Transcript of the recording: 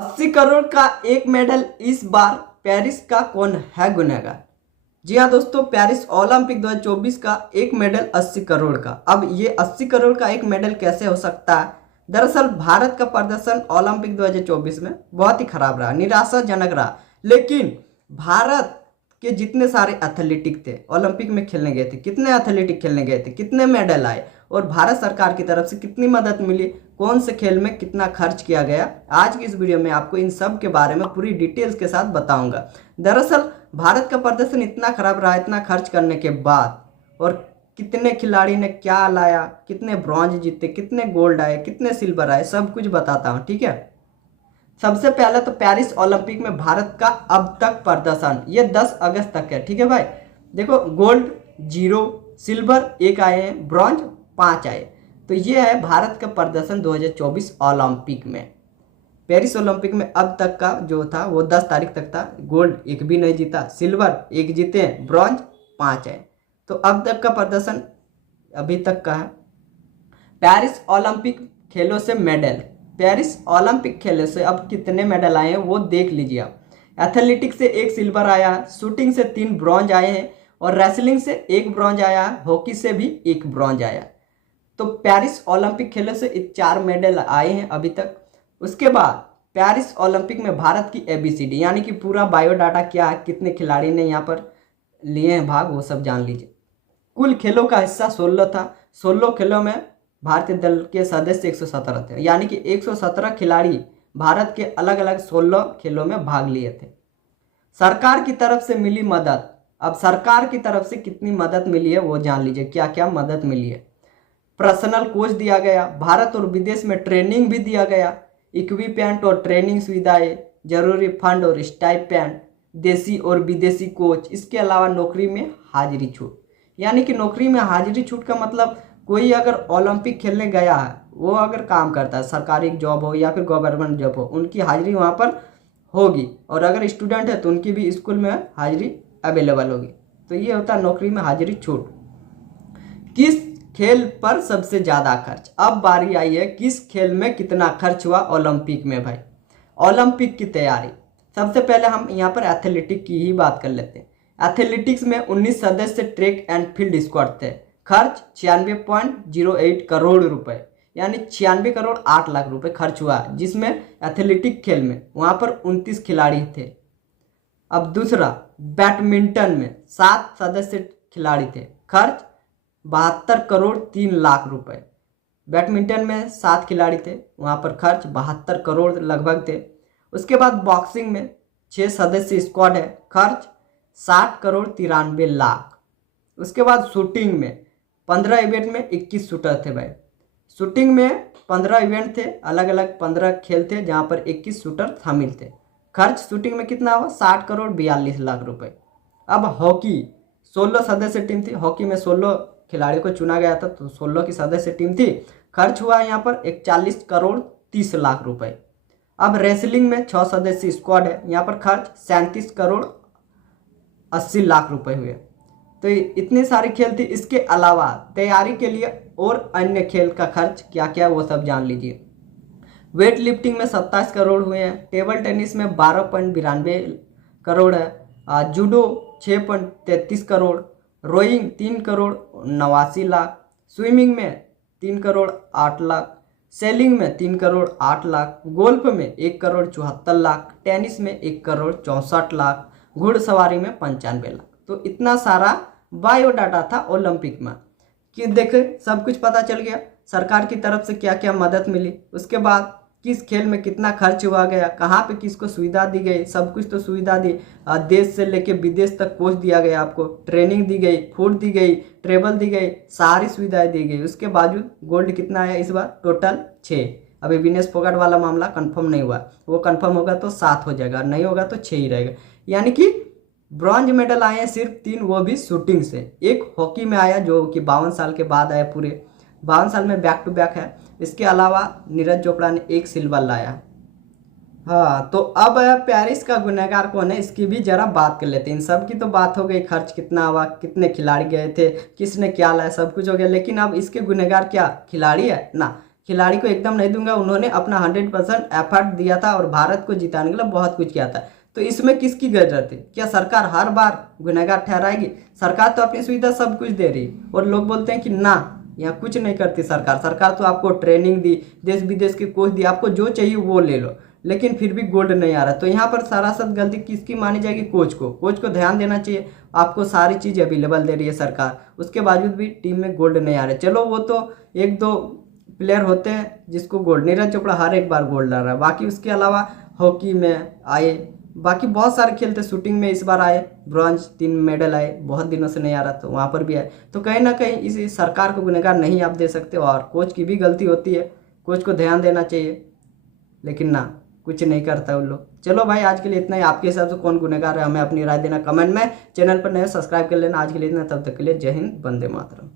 80 करोड़ का एक मेडल इस बार पेरिस का कौन है गुनहगार। जी हाँ दोस्तों, पेरिस ओलंपिक 2024 का एक मेडल 80 करोड़ का। अब ये 80 करोड़ का एक मेडल कैसे हो सकता है। दरअसल भारत का प्रदर्शन ओलंपिक 2024 में बहुत ही खराब रहा, निराशाजनक रहा। लेकिन भारत के जितने सारे एथलेटिक थे ओलंपिक में खेलने गए थे, कितने एथलेटिक खेलने गए थे, कितने मेडल आए और भारत सरकार की तरफ से कितनी मदद मिली, कौन से खेल में कितना खर्च किया गया, आज की इस वीडियो में आपको इन सब के बारे में पूरी डिटेल्स के साथ बताऊंगा। दरअसल भारत का प्रदर्शन इतना खराब रहा, इतना खर्च करने के बाद, और कितने खिलाड़ी ने क्या लाया, कितने ब्रॉन्ज जीते, कितने गोल्ड आए, कितने सिल्वर आए, सब कुछ बताता हूँ। ठीक है, सबसे पहले तो पेरिस ओलंपिक में भारत का अब तक प्रदर्शन ये 10 अगस्त तक है। ठीक है भाई, देखो गोल्ड 0, सिल्वर 1 आए हैं, ब्रॉन्ज 5 आए। तो ये है भारत का प्रदर्शन 2024 ओलंपिक में। पेरिस ओलंपिक में अब तक का जो था वो 10 तारीख तक था। गोल्ड एक भी नहीं जीता, सिल्वर 1 जीते, ब्रॉन्ज 5 आए। तो अब तक का प्रदर्शन अभी तक का है। पेरिस ओलंपिक खेलों से मेडल, पेरिस ओलंपिक खेलों से अब कितने मेडल आए हैं वो देख लीजिए आप। एथलेटिक्स से 1 सिल्वर आया, शूटिंग से 3 ब्रॉन्ज आए हैं और रेसलिंग से 1 ब्रॉन्ज आया, हॉकी से भी 1 ब्रॉन्ज आया। तो पेरिस ओलंपिक खेलों से 4 मेडल आए हैं अभी तक। उसके बाद पेरिस ओलंपिक में भारत की ABCD यानी कि पूरा बायोडाटा क्या है, कितने खिलाड़ी ने यहाँ पर लिए हैं भाग, वो सब जान लीजिए। कुल खेलों का हिस्सा 16 था। 16 खेलों में भारतीय दल के सदस्य 117 थे, यानी कि 117 खिलाड़ी भारत के अलग अलग 16 खेलों में भाग लिए थे। सरकार की तरफ से मिली मदद, अब सरकार की तरफ से कितनी मदद मिली है वो जान लीजिए, क्या क्या मदद मिली है। पर्सनल कोच दिया गया, भारत और विदेश में ट्रेनिंग भी दिया गया, इक्विपमेंट और ट्रेनिंग सुविधाएं, जरूरी फंड और स्टाइपेंड, देसी और विदेशी कोच। इसके अलावा नौकरी में हाजिरी छूट, यानी कि नौकरी में हाजिरी छूट का मतलब कोई अगर ओलंपिक खेलने गया है, वो अगर काम करता है, सरकारी जॉब हो या फिर गवर्नमेंट जॉब हो, उनकी हाजिरी वहाँ पर होगी। और अगर स्टूडेंट है तो उनकी भी स्कूल में हाजिरी अवेलेबल होगी। तो ये होता है नौकरी में हाजिरी छूट। किस खेल पर सबसे ज़्यादा खर्च, अब बारी आई है किस खेल में कितना खर्च हुआ ओलंपिक में भाई। ओलंपिक की तैयारी, सबसे पहले हम यहाँ पर एथलेटिक की ही बात कर लेते हैं। एथलेटिक्स में 19 सदस्य ट्रैक एंड फील्ड स्क्वाड थे। खर्च 96.08 करोड़ रुपए, यानी 96 करोड़ 8 लाख रुपए खर्च हुआ, जिसमें एथलेटिक खेल में वहाँ पर 29 खिलाड़ी थे। अब दूसरा, बैडमिंटन में 7 सदस्य खिलाड़ी थे। खर्च 72 करोड़ 3 लाख रुपए। बैडमिंटन में 7 खिलाड़ी थे, वहाँ पर खर्च 72 करोड़ लगभग थे। उसके बाद बॉक्सिंग में 6 सदस्य स्क्वाड है, खर्च 60 करोड़ 93 लाख। उसके बाद शूटिंग में 15 इवेंट में 21 शूटर थे भाई। शूटिंग में 15 इवेंट थे, अलग अलग 15 खेल थे जहाँ पर 21 शूटर शामिल थे। खर्च शूटिंग में कितना हुआ, 60 करोड़ 42 लाख रुपए। अब हॉकी, 16 सदस्य टीम थी। हॉकी में 16 खिलाड़ियों को चुना गया था, तो 16 की सदस्य टीम थी। खर्च हुआ यहाँ पर 41 करोड़ 30 लाख रुपए। अब रेसलिंग में 6 सदस्य स्क्वाड है, यहाँ पर खर्च 37 करोड़ 80 लाख रुपए हुए। तो इतनी सारी खेल थी। इसके अलावा तैयारी के लिए और अन्य खेल का खर्च क्या क्या वो सब जान लीजिए। वेट लिफ्टिंग में 27 करोड़ हुए हैं। टेबल टेनिस में 12.92 करोड़ है। Judo 6.33 crore. Rowing 3 crore 89 lakh. Swimming में 3 करोड़ 8 लाख। सेलिंग में 3 करोड़ 8 लाख। गोल्फ में 1 करोड़ 74 लाख। टेनिस में 1 करोड़ 64 लाख। घुड़सवारी में 95 लाख। तो इतना सारा बायोडाटा था ओलंपिक में कि देखे सब कुछ पता चल गया, सरकार की तरफ से क्या क्या मदद मिली, उसके बाद किस खेल में कितना खर्च हुआ गया, कहाँ पे किसको सुविधा दी गई, सब कुछ तो सुविधा दी। देश से लेके विदेश तक कोच दिया गया, आपको ट्रेनिंग दी गई, फूड दी गई, ट्रेवल दी गई, सारी सुविधाएं दी गई। उसके बावजूद गोल्ड कितना आया इस बार, टोटल 6। अभी विनेश फोगाट वाला मामला कंफर्म नहीं हुआ, वो कंफर्म होगा तो 7 हो जाएगा, नहीं होगा तो 6 ही रहेगा। यानी कि ब्रॉन्ज मेडल आए हैं सिर्फ 3, वो भी शूटिंग से। एक हॉकी में आया जो कि 52 साल के बाद आया, पूरे 52 साल में बैक टू बैक है। इसके अलावा नीरज चोपड़ा ने 1 सिल्वर लाया। हाँ, तो अब पेरिस का गुनहगार कौन है इसकी भी जरा बात कर लेते हैं। इन सब की तो बात हो गई, खर्च कितना हुआ, कितने खिलाड़ी गए थे, किसने क्या लाया, सब कुछ हो गया। लेकिन अब इसके गुनहगार क्या खिलाड़ी है ना, खिलाड़ी को एकदम नहीं दूंगा। उन्होंने अपना 100% एफर्ट दिया था और भारत को जिताने के लिए बहुत कुछ किया था। तो इसमें किसकी गलत है? क्या सरकार हर बार गुनहगार ठहराएगी? सरकार तो अपनी सुविधा सब कुछ दे रही है और लोग बोलते हैं कि ना यहाँ कुछ नहीं करती सरकार। सरकार तो आपको ट्रेनिंग दी, देश विदेश के कोच दी, आपको जो चाहिए वो ले लो, लेकिन फिर भी गोल्ड नहीं आ रहा। तो यहाँ पर सरासर गलती किसकी मानी जाएगी? कोच को। कोच को ध्यान देना चाहिए। आपको सारी चीज़ अवेलेबल दे रही है सरकार, उसके बावजूद भी टीम में गोल्ड नहीं आ रहा। चलो वो तो एक दो प्लेयर होते हैं जिसको गोल्ड, नीरज चोपड़ा हर एक बार गोल्ड ला रहा है। बाकी उसके अलावा हॉकी में आए, बाकी बहुत सारे खेल थे। शूटिंग में इस बार आए ब्रॉन्ज, 3 मेडल आए, बहुत दिनों से नहीं आ रहा तो वहाँ पर भी आए। तो कहीं ना कहीं इस सरकार को गुनहगार नहीं आप दे सकते और कोच की भी गलती होती है। कोच को ध्यान देना चाहिए, लेकिन ना कुछ नहीं करता उन लोग। चलो भाई आज के लिए इतना ही। आपके हिसाब से कौन गुनहगार है हमें अपनी राय देना कमेंट में। चैनल पर नए सब्सक्राइब कर लेना। आज के लिए इतना, तब तक के लिए जय हिंद, वंदे मातरम।